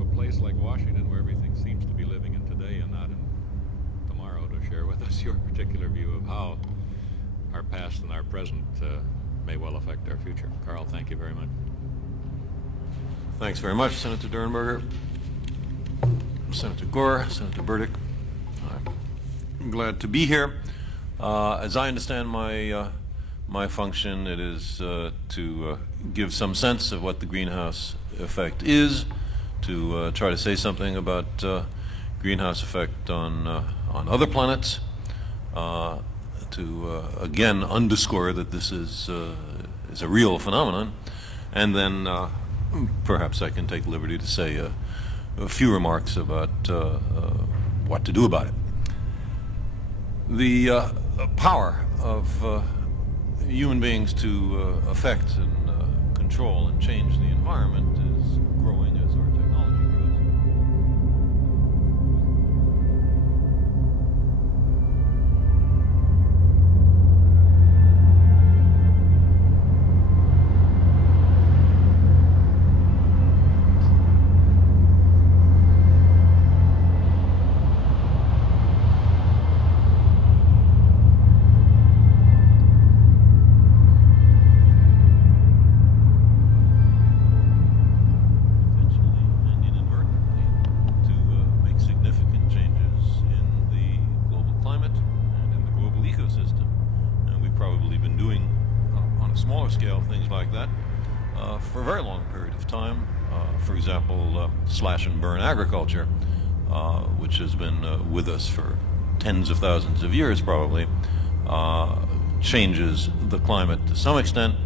to a place like Washington where everything seems to be living in today and not in tomorrow to share with us your particular view of how our past and our present may well affect our future. Carl, thank you very much. Thanks very much, Senator Durenberger, Senator Gore, Senator Burdick. I'm glad to be here. As I understand my function, it is to give some sense of what the greenhouse effect is, to try to say something about greenhouse effect on other planets, to again underscore that this is a real phenomenon, and then perhaps I can take liberty to say a few remarks about what to do about it. The power of human beings to affect and control and change the environment is growing as our technology grows. For a very long period of time. For example, slash and burn agriculture, which has been with us for tens of thousands of years probably, changes the climate to some extent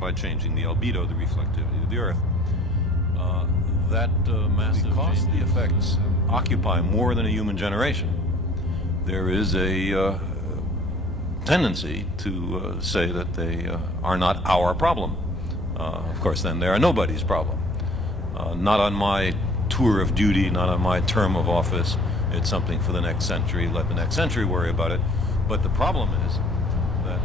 by changing the albedo, the reflectivity of the Earth. That massive change, the effects occupy more than a human generation. There is a tendency to say that they are not our problem. Of course, then they are nobody's problem. Not on my tour of duty, not on my term of office. It's something for the next century. Let the next century worry about it. But the problem is that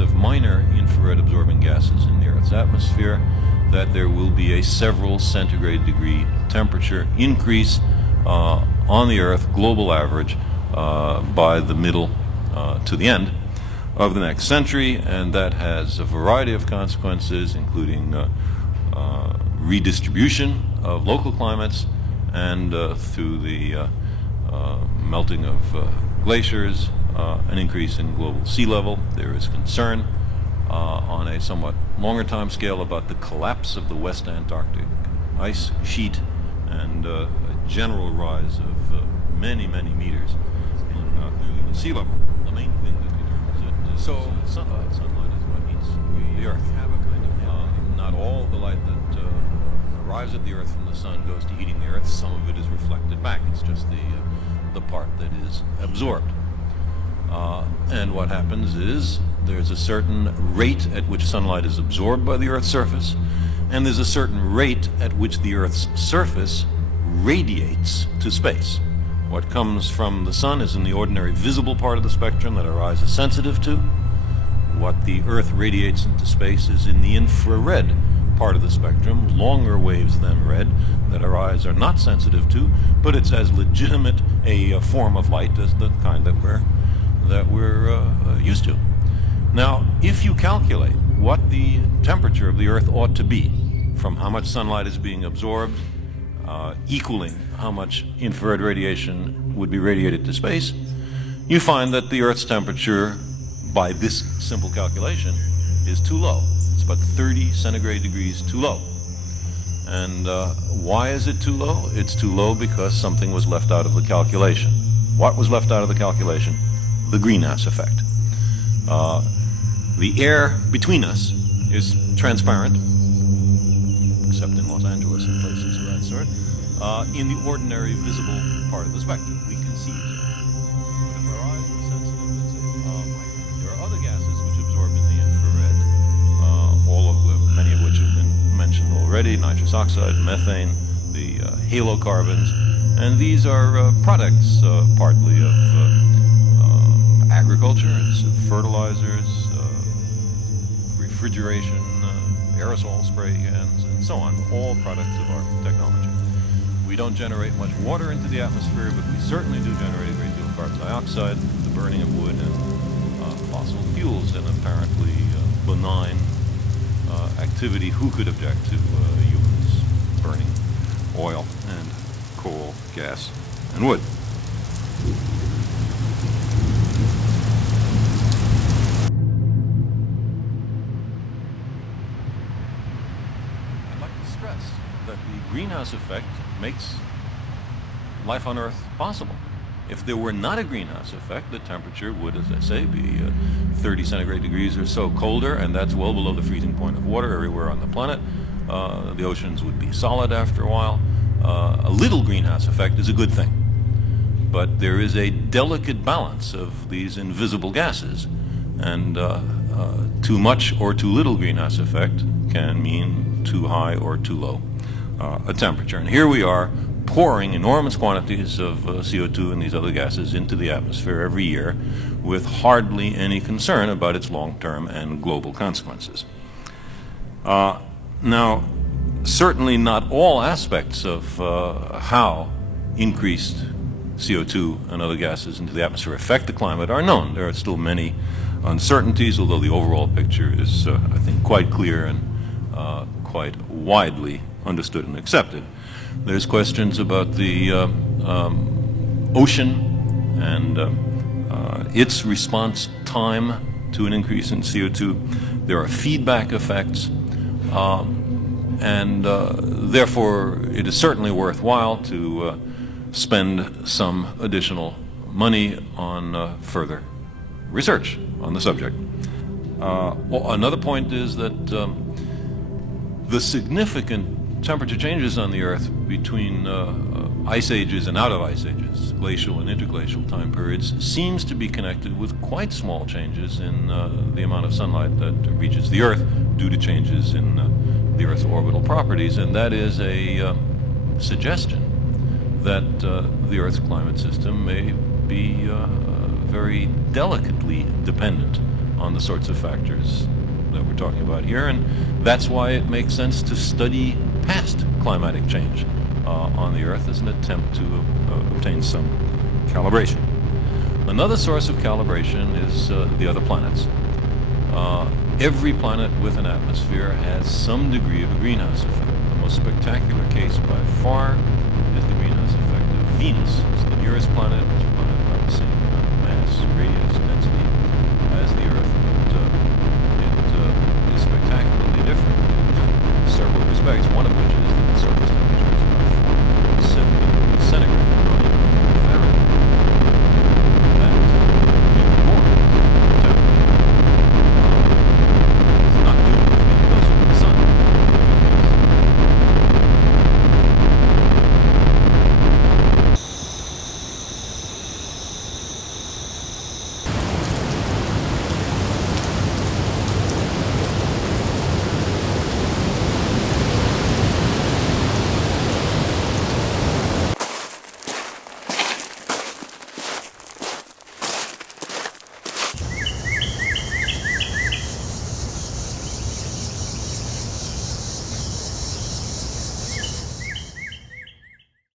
of minor infrared absorbing gases in the Earth's atmosphere, that there will be a several centigrade degree temperature increase on the Earth, global average, by the middle to the end of the next century, and that has a variety of consequences, including redistribution of local climates and through the melting of glaciers, an increase in global sea level. There is concern on a somewhat longer time scale about the collapse of the West Antarctic ice sheet and a general rise of many, many meters in sea level. The main thing that determines it is sunlight. Sunlight is what heats the Earth. Not all the light that arrives at the Earth from the sun goes to heating the Earth. Some of it is reflected back. It's just the part that is absorbed. And what happens is there's a certain rate at which sunlight is absorbed by the Earth's surface, and there's a certain rate at which the Earth's surface radiates to space. What comes from the sun is in the ordinary visible part of the spectrum that our eyes are sensitive to. What the Earth radiates into space is in the infrared part of the spectrum, longer waves than red, that our eyes are not sensitive to, but it's as legitimate a form of light as the kind that we're used to. Now, if you calculate what the temperature of the Earth ought to be from how much sunlight is being absorbed, equaling how much infrared radiation would be radiated to space, you find that the Earth's temperature, by this simple calculation, is too low. It's about 30 centigrade degrees too low. And why is it too low? It's too low because something was left out of the calculation. What was left out of the calculation? The greenhouse effect. The air between us is transparent, except in Los Angeles and places of that sort. it, in the ordinary visible part of the spectrum. We can see it. But if our eyes were sensitive, let's say, there are other gases which absorb in the infrared, many of which have been mentioned already: nitrous oxide, methane, the halocarbons, and these are products partly of agriculture, it's fertilizers, refrigeration, aerosol spray cans, and so on, all products of our technology. We don't generate much water into the atmosphere, but we certainly do generate a great deal of carbon dioxide, the burning of wood and fossil fuels, and apparently benign activity. Who could object to humans burning oil and coal, gas, and wood? I'd like to stress that the greenhouse effect makes life on Earth possible. If there were not a greenhouse effect, the temperature would, as I say, be 30 centigrade degrees or so colder, and that's well below the freezing point of water everywhere on the planet. The oceans would be solid after a while. A little greenhouse effect is a good thing. But there is a delicate balance of these invisible gases, and too much or too little greenhouse effect can mean too high or too low a temperature. And here we are pouring enormous quantities of CO2 and these other gases into the atmosphere every year with hardly any concern about its long-term and global consequences. Now, certainly not all aspects of how increased CO2 and other gases into the atmosphere affect the climate are known. There are still many uncertainties, although the overall picture is, I think, quite clear and quite widely understood and accepted. There's questions about the ocean and its response time to an increase in CO2. There are feedback effects, and therefore it is certainly worthwhile to spend some additional money on further research on the subject. Another point is that the significant temperature changes on the Earth between ice ages and out of ice ages, glacial and interglacial time periods, seems to be connected with quite small changes in the amount of sunlight that reaches the Earth due to changes in the Earth's orbital properties, and that is a suggestion that the Earth's climate system may be very delicately dependent on the sorts of factors that we're talking about here, and that's why it makes sense to study past climatic change on the Earth as an attempt to obtain some calibration. Another source of calibration is the other planets. Every planet with an atmosphere has some degree of a greenhouse effect. The most spectacular case by far